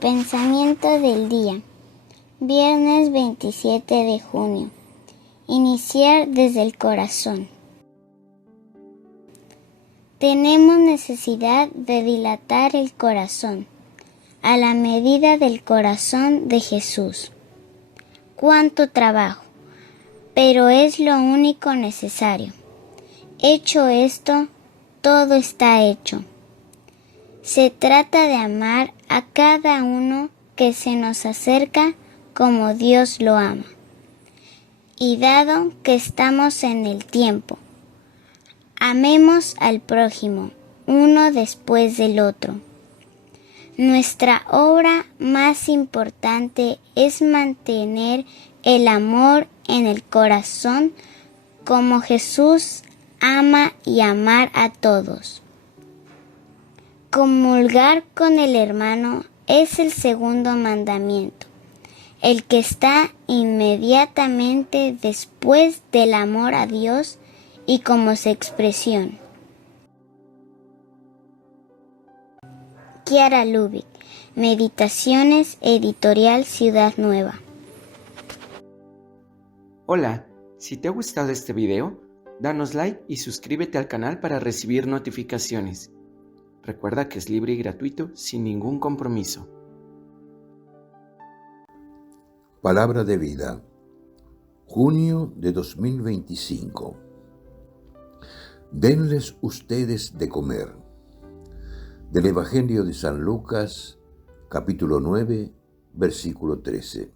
Pensamiento del día. Viernes 27 de junio. Iniciar desde el corazón. Tenemos necesidad de dilatar el corazón, a la medida del corazón de Jesús. ¡Cuánto trabajo! Pero es lo único necesario. Hecho esto, todo está hecho. Se trata de amar a cada uno que se nos acerca como Dios lo ama. Y dado que estamos en el tiempo, amemos al prójimo, uno después del otro. Nuestra obra más importante es mantener el amor en el corazón como Jesús ama y amar a todos. Comulgar con el hermano es el segundo mandamiento, el que está inmediatamente después del amor a Dios y como su expresión. Kiara Lubick, Meditaciones, Editorial Ciudad Nueva. Hola, si te ha gustado este video, danos like y suscríbete al canal para recibir notificaciones. Recuerda que es libre y gratuito, sin ningún compromiso. Palabra de vida. Junio de 2025. Denles ustedes de comer. Del Evangelio de San Lucas, capítulo 9, versículo 13.